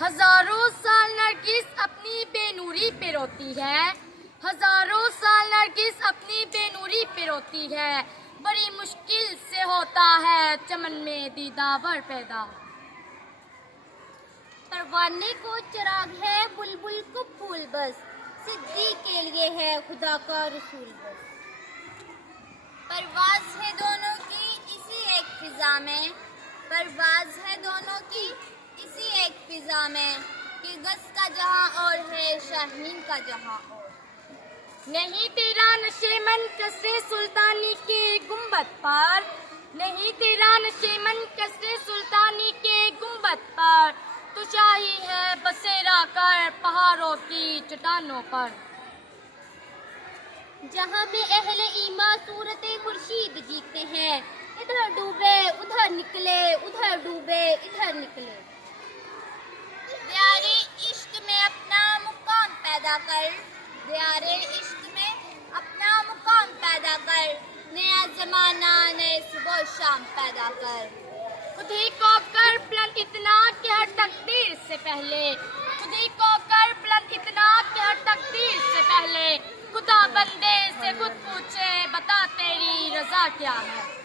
ہزاروں سال نرگس اپنی بے نوری پہ روتی ہے، ہزاروں سال نرگس اپنی بے نوری پہ روتی ہے، بڑی مشکل سے ہوتا ہے چمن میں دیداور پیدا۔ پروانے کو چراغ ہے بلبل کو پھول بس، صدیق کے لیے ہے خدا کا رسول بس۔ پرواز ہے دونوں کی اسی ایک فضا میں، پرواز ہے دونوں کی اسی ایک فضا میں، کہ گز کا جہاں اور ہے شاہین کا جہاں اور۔ نہیں تیرا نشیمن قصر سلطانی کے گنبد پر، نہیں تیرا نشیمن قصر سلطانی کے گنبد پر، تو شاہی ہے بسیرا کر پہاڑوں کی چٹانوں پر۔ جہاں میں اہل ایمان صورت خورشید جیتے ہیں، ادھر ڈوبے ادھر نکلے ادھر ڈوبے ادھر نکلے۔ دیارے عشق میں اپنا مقام پیدا کر، دیارے عشق میں اپنا مقام پیدا کر، نیا زمانہ نئے صبح و شام پیدا کر۔ خود ہی کو کر بلند اتنا کہ ہر تقدیر سے پہلے، خود ہی کو کر بلند اتنا کہ ہر تقدیر سے پہلے، خدا بندے سے خود پوچھے بتا تیری رضا کیا ہے۔